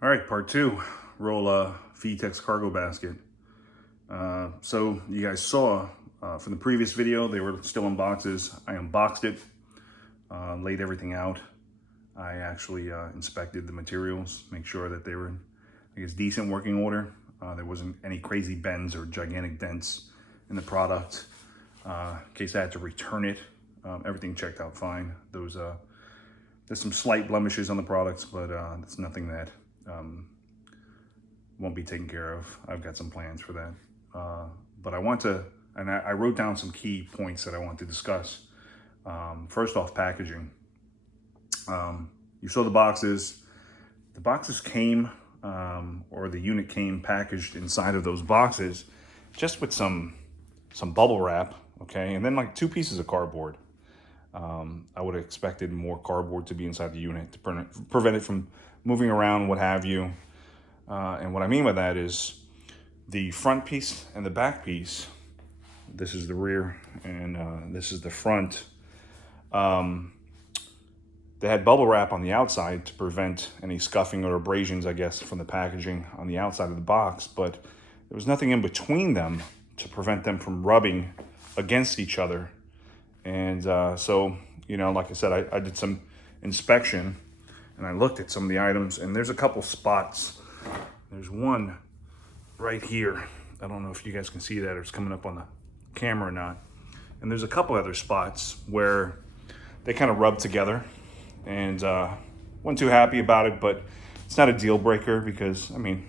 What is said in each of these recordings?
All right, part two, ROLA V-tex Cargo Basket. So you guys saw from the previous video, they were still in boxes. I unboxed it, laid everything out. I actually inspected the materials, make sure that they were in, I guess, decent working order. There wasn't any crazy bends or gigantic dents in the product. In case I had to return it, everything checked out fine. There's some slight blemishes on the products, but it's nothing that won't be taken care of. I've got some plans for that. But I want to, and I wrote down some key points that I want to discuss. First off, packaging. You saw the boxes. The boxes came, or the unit came packaged inside of those boxes just with some bubble wrap, okay? And then like 2 pieces of cardboard. I would have expected more cardboard to be inside the unit to prevent it from moving around, what have you. And what I mean by that is the front piece and the back piece. This is the rear and this is the front. They had bubble wrap on the outside to prevent any scuffing or abrasions, I guess, from the packaging on the outside of the box, but there was nothing in between them to prevent them from rubbing against each other. And so, you know, like I said, I did some inspection and I looked at some of the items, and there's a couple spots. There's one right here. I don't know if you guys can see that or it's coming up on the camera or not. And there's a couple other spots where they kind of rub together, and wasn't too happy about it, but it's not a deal breaker because, I mean,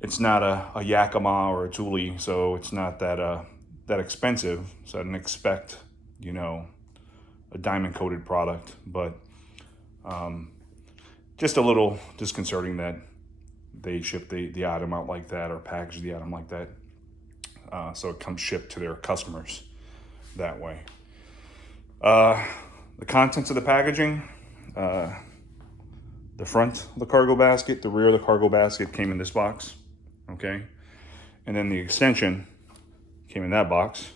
it's not a Yakima or a Thule, so it's not that expensive. So I didn't expect, you know, a diamond coated product, but just a little disconcerting that they ship the item out like that or package the item like that. So it comes shipped to their customers that way. The contents of the packaging, the front of the cargo basket, the rear of the cargo basket came in this box, okay? And then the extension came in that box,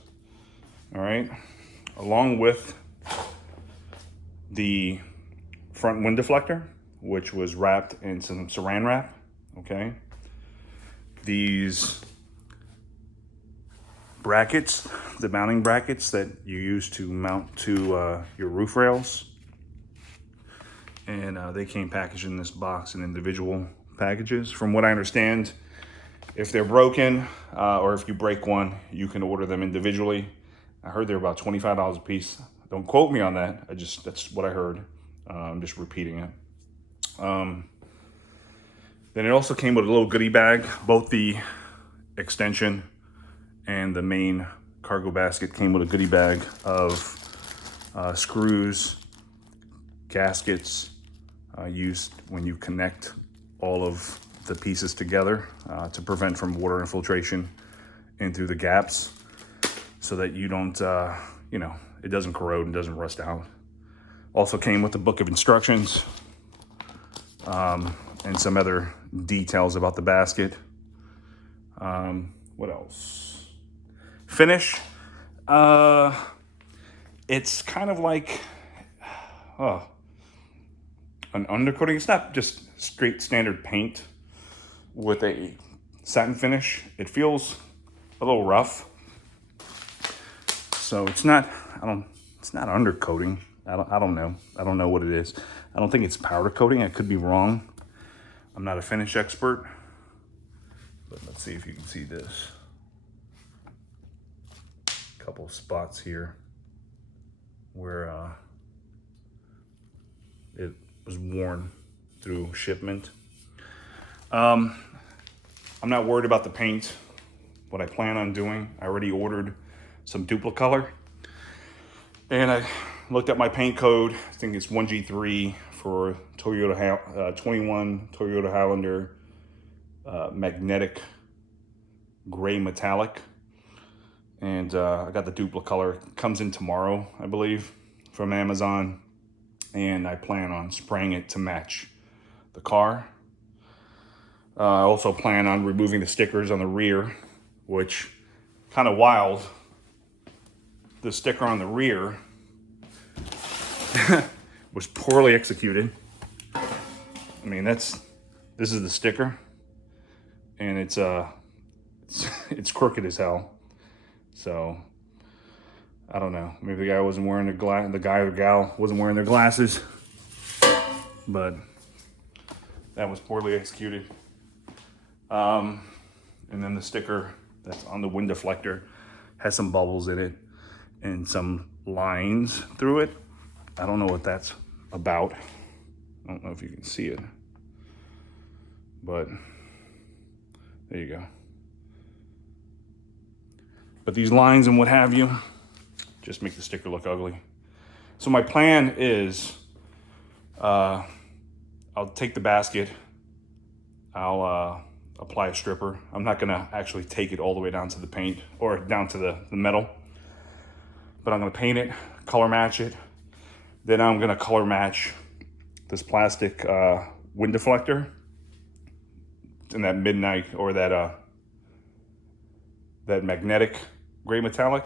all right? Along with the front wind deflector, which was wrapped in some saran wrap, okay? These brackets, the mounting brackets that you use to mount to your roof rails, and they came packaged in this box in individual packages. From what I understand, if they're broken or if you break one, you can order them individually. I heard they're about $25 a piece. Don't quote me on that. That's what I heard. I'm just repeating it. Then it also came with a little goodie bag. Both the extension and the main cargo basket came with a goodie bag of screws, gaskets used when you connect all of the pieces together to prevent from water infiltration into the gaps, so that you don't, you know, it doesn't corrode and doesn't rust out. Also came with a book of instructions and some other details about the basket. What else? Finish. It's kind of like an undercoating. It's not just straight standard paint with a satin finish. It feels a little rough. So it's not undercoating. I don't know. I don't know what it is. I don't think it's powder coating. I could be wrong. I'm not a finish expert. But let's see if you can see this. A couple of spots here where it was worn through shipment. I'm not worried about the paint. What I plan on doing, I already ordered some Duplicolor, and I looked at my paint code. I think it's 1G3 for Toyota 21 Toyota Highlander magnetic gray metallic, and I got the Duplicolor. It comes in tomorrow, I believe, from Amazon, and I plan on spraying it to match the car. I also plan on removing the stickers on the rear, which kind of wild. The sticker on the rear was poorly executed. I mean, that's This is the sticker, and it's it's crooked as hell. So I don't know. Maybe the guy wasn't wearing the guy or gal wasn't wearing their glasses, but that was poorly executed. And then the sticker that's on the wind deflector has some bubbles in it and some lines through it. I don't know what that's about. I don't know if you can see it, but there you go. But these lines and what have you just make the sticker look ugly. So my plan is I'll take the basket, I'll apply a stripper. I'm not gonna actually take it all the way down to the paint or down to the metal, but I'm gonna paint it, color match it. Then I'm gonna color match this plastic wind deflector in that midnight or that magnetic gray metallic.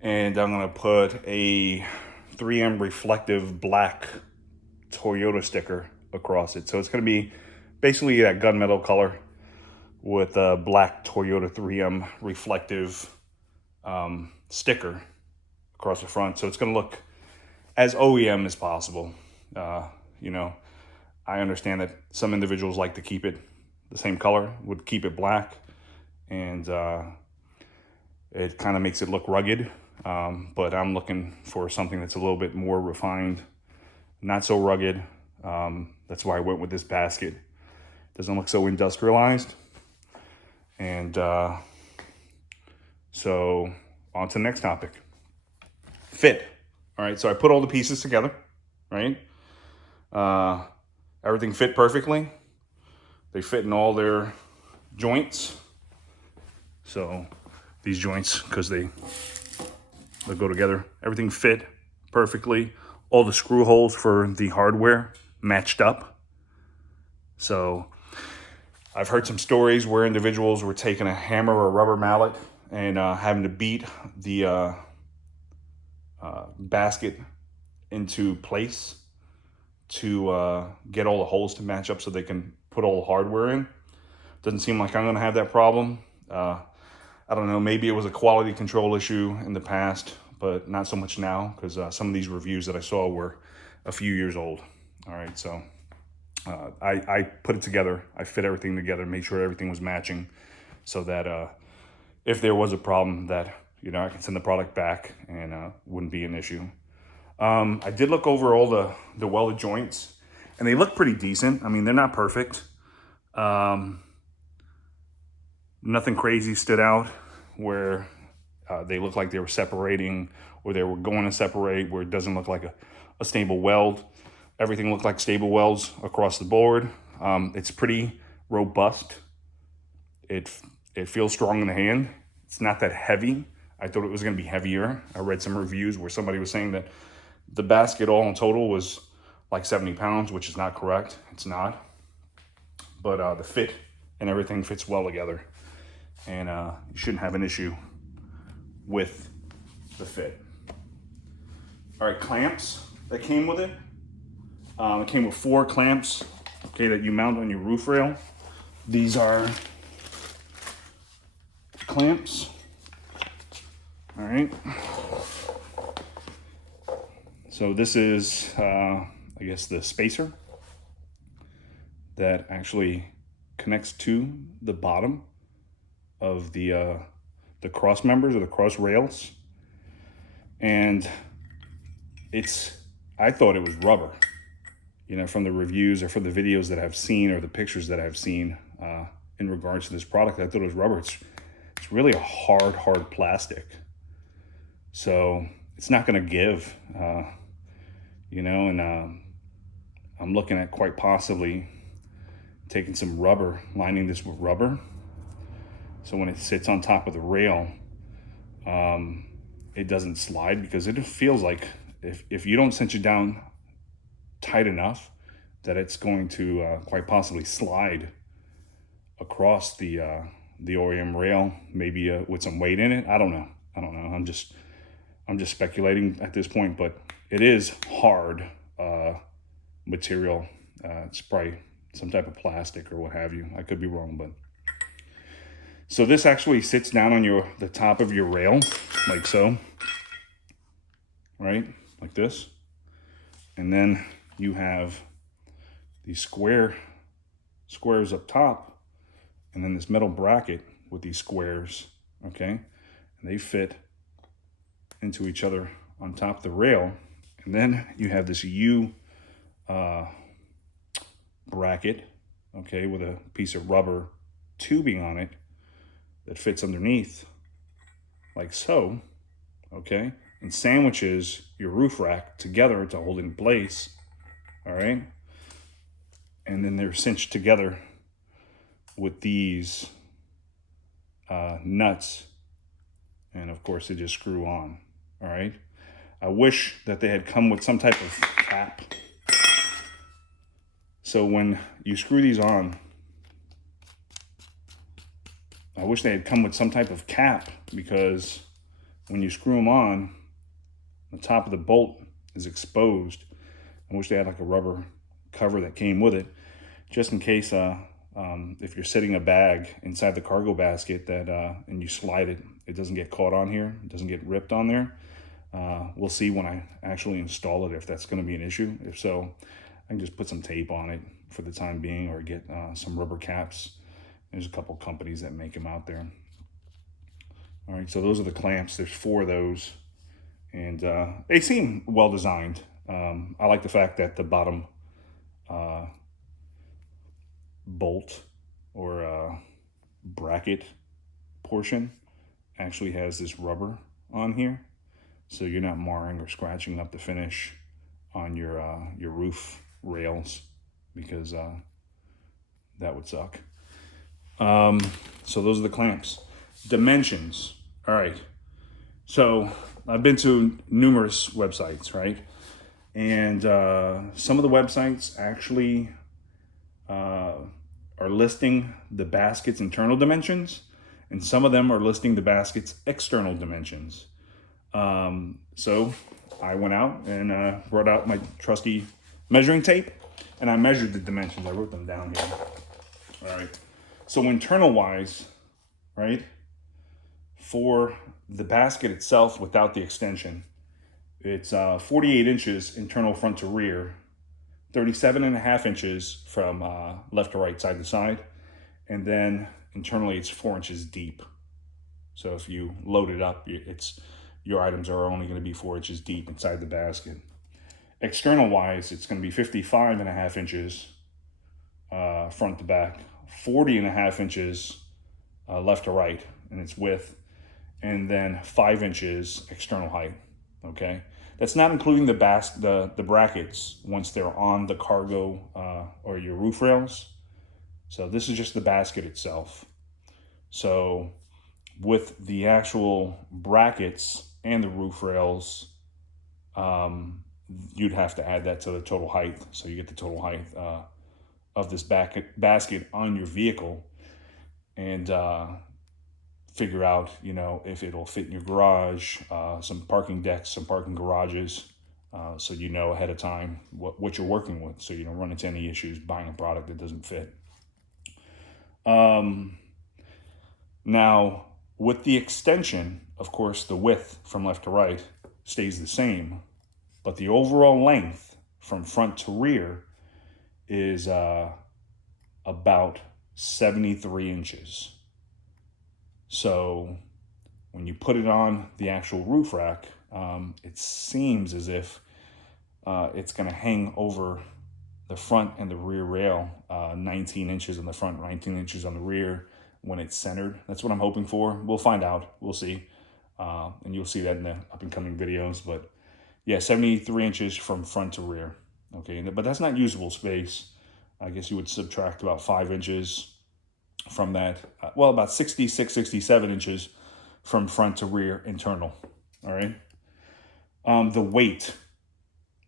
And I'm gonna put a 3M reflective black Toyota sticker across it. So it's gonna be basically that gunmetal color with a black Toyota 3M reflective sticker across the front. So it's gonna look as OEM as possible. You know, I understand that some individuals like to keep it the same color, would keep it black, and it kind of makes it look rugged. But I'm looking for something that's a little bit more refined, not so rugged. That's why I went with this basket. Doesn't look so industrialized. And so on to the next topic. Fit. All right, so I put all the pieces together, right? Everything fit perfectly. They fit in all their joints. So these joints, because they go together, everything fit perfectly. All the screw holes for the hardware matched up. So I've heard some stories where individuals were taking a hammer or a rubber mallet and having to beat the basket into place to get all the holes to match up so they can put all the hardware in. Doesn't seem like I'm gonna have that problem. I don't know, maybe it was a quality control issue in the past, but not so much now, because some of these reviews that I saw were a few years old. All right, so I put it together, I fit everything together, made sure everything was matching, so that if there was a problem, that I can send the product back and wouldn't be an issue. I did look over all the welded joints, and they look pretty decent. I mean, they're not perfect. Nothing crazy stood out where they look like they were separating or they were going to separate, where it doesn't look like a stable weld. Everything looked like stable welds across the board. It's pretty robust. It feels strong in the hand. It's not that heavy. I thought it was going to be heavier. I read some reviews where somebody was saying that the basket all in total was like 70 pounds, which is not correct. It's not. But the fit and everything fits well together. And you shouldn't have an issue with the fit. All right, clamps that came with it. It came with 4 clamps, okay, that you mount on your roof rail. These are clamps. All right. So this is, I guess, the spacer that actually connects to the bottom of the cross members or the cross rails. And I thought it was rubber, from the reviews or from the videos that I've seen or the pictures that I've seen in regards to this product. I thought it was rubber. It's really a hard plastic. So it's not going to give, and I'm looking at quite possibly taking some rubber, lining this with rubber. So when it sits on top of the rail, it doesn't slide, because it feels like if you don't cinch it down tight enough, that it's going to quite possibly slide across the OEM rail, maybe with some weight in it. I don't know. I'm just speculating at this point, but it is hard material. It's probably some type of plastic or what have you. I could be wrong, but. So this actually sits down on the top of your rail, like so, right? Like this. And then you have these squares up top, and then this metal bracket with these squares, okay? And they fit into each other on top of the rail. And then you have this U bracket, okay, with a piece of rubber tubing on it that fits underneath, like so, okay? And sandwiches your roof rack together to hold it in place, all right? And then they're cinched together with these nuts. And of course, they just screw on, all right? I wish that they had come with some type of cap. So when you screw these on, I wish they had come with some type of cap, because when you screw them on, the top of the bolt is exposed. I wish they had like a rubber cover that came with it, just in case if you're setting a bag inside the cargo basket that and you slide it, it doesn't get caught on here, it doesn't get ripped on there. We'll see when I actually install it if that's going to be an issue. If so, I can just put some tape on it for the time being, or get some rubber caps. There's a couple companies that make them out there. All right, so those are the clamps. There's 4 of those, and they seem well designed. I like the fact that the bottom bolt or bracket portion actually has this rubber on here, so you're not marring or scratching up the finish on your roof rails, because that would suck. So those are the clamps. Dimensions. All right. So I've been to numerous websites, right? And some of the websites actually are listing the basket's internal dimensions, and some of them are listing the basket's external dimensions. So I went out and brought out my trusty measuring tape, and I measured the dimensions. I wrote them down here. All right. So internal wise, right, for the basket itself without the extension, it's 48 inches internal front to rear, 37.5 inches from left to right, side to side, and then internally it's 4 inches deep. So if you load it up, your items are only going to be 4 inches deep inside the basket. External wise, it's going to be 55.5 inches front to back, 40.5 inches left to right in its width, and then 5 inches external height. Okay, that's not including the brackets once they're on the cargo or your roof rails. So this is just the basket itself. So with the actual brackets and the roof rails, you'd have to add that to the total height. So you get the total height of this basket on your vehicle, and figure out, if it'll fit in your garage, some parking decks, some parking garages, so you know ahead of time what you're working with, so you don't run into any issues buying a product that doesn't fit. Now, with the extension, of course, the width from left to right stays the same, but the overall length from front to rear is about 73 inches. So when you put it on the actual roof rack, it seems as if it's going to hang over the front and the rear rail, 19 inches on the front, 19 inches on the rear when it's centered. That's what I'm hoping for. We'll find out. We'll see. And you'll see that in the up and coming videos. But yeah, 73 inches from front to rear. Okay, but that's not usable space. I guess you would subtract about 5 inches from that. Well, about 66, 67 inches from front to rear internal. All right. The weight,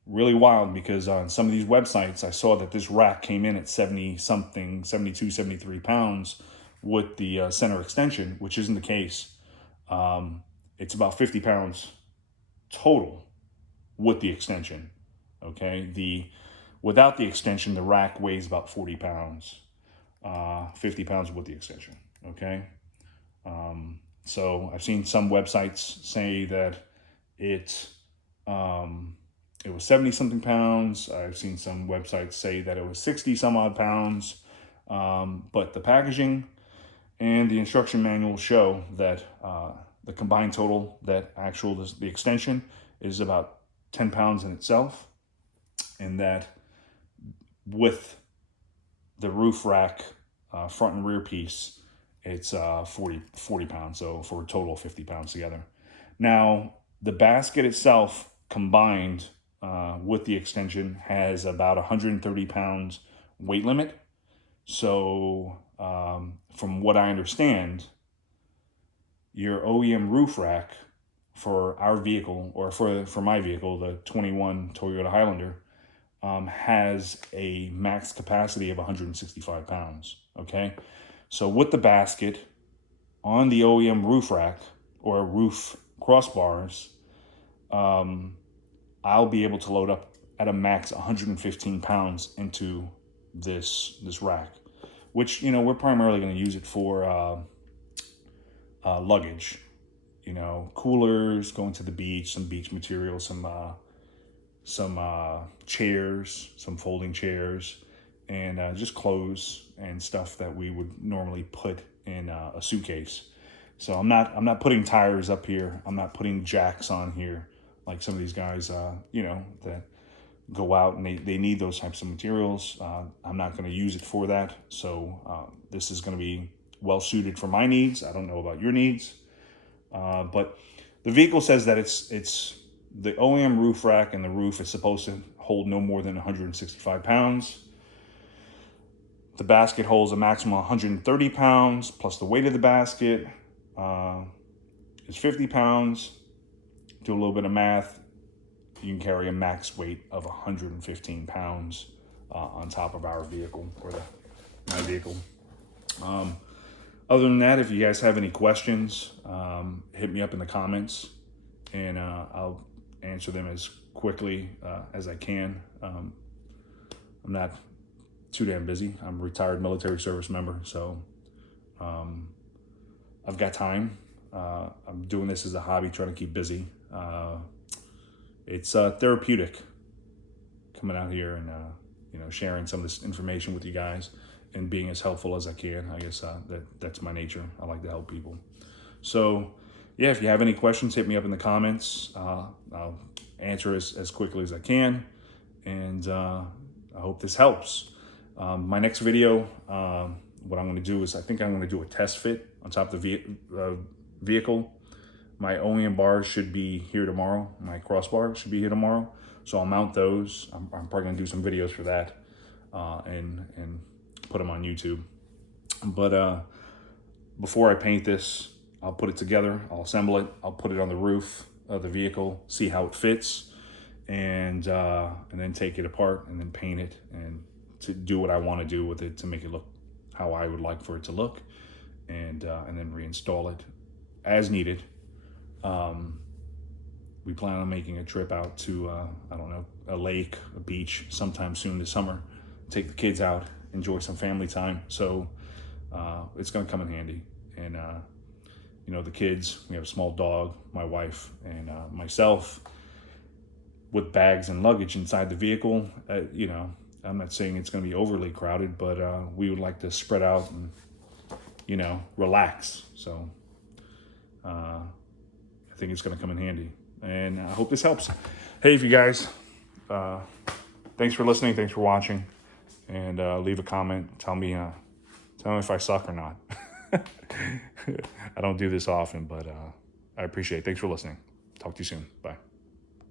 really wild, because on some of these websites, I saw that this rack came in at 70 something, 72, 73 pounds with the center extension, which isn't the case. It's about 50 pounds total with the extension. Okay. Without the extension, the rack weighs about 40 pounds, 50 pounds with the extension, okay? So I've seen some websites say that it was 70 something pounds. I've seen some websites say that it was 60 some odd pounds. But the packaging and the instruction manual show that the combined total, that the extension is about 10 pounds in itself. And that with the roof rack, front and rear piece, it's 40 pounds. So for a total of 50 pounds together. Now, the basket itself combined with the extension has about 130 pounds weight limit. So from what I understand, your OEM roof rack for our vehicle, or for my vehicle, the 21 Toyota Highlander, has a max capacity of 165 pounds, okay? So with the basket on the OEM roof rack or roof crossbars, I'll be able to load up at a max 115 pounds into this rack, which, you know, we're primarily going to use it for luggage, you know, coolers, going to the beach, some beach material, some chairs, some folding chairs, and just clothes and stuff that we would normally put in a suitcase. So I'm not putting tires up here. I'm not putting jacks on here like some of these guys, you know, that go out and they need those types of materials. I'm not going to use it for that. So this is going to be well suited for my needs. I don't know about your needs, but the vehicle says that it's the OEM roof rack, and the roof is supposed to hold no more than 165 pounds. The basket holds a maximum of 130 pounds, plus the weight of the basket is 50 pounds. Do a little bit of math. You can carry a max weight of 115 pounds on top of our vehicle, or my vehicle. Other than that, if you guys have any questions, hit me up in the comments, and I'll answer them as quickly as I can. I'm not too damn busy. I'm a retired military service member, so I've got time. I'm doing this as a hobby, trying to keep busy. It's therapeutic coming out here and you know, sharing some of this information with you guys and being as helpful as I can. I guess that's my nature. I like to help people. So yeah, if you have any questions, hit me up in the comments. I'll answer as quickly as I can, and I hope this helps. My next video, what I'm going to do is, I think I'm going to do a test fit on top of the vehicle. My OEM bars should be here tomorrow. My crossbar should be here tomorrow. So I'll mount those. I'm probably going to do some videos for that and put them on YouTube. But before I paint this, I'll put it together. I'll assemble it. I'll put it on the roof of the vehicle, see how it fits, and then take it apart and then paint it and to do what I want to do with it to make it look how I would like for it to look, and then reinstall it as needed. We plan on making a trip out to, I don't know, a lake, a beach sometime soon this summer. Take the kids out, enjoy some family time. So it's going to come in handy. And, you know, the kids, we have a small dog, my wife, and myself, with bags and luggage inside the vehicle. You know, I'm not saying it's going to be overly crowded, but we would like to spread out and, you know, relax. So I think it's going to come in handy. And I hope this helps. Hey, if you guys, thanks for listening. Thanks for watching. And leave a comment. Tell me if I suck or not. I don't do this often, but I appreciate it. Thanks for listening. Talk to you soon. Bye.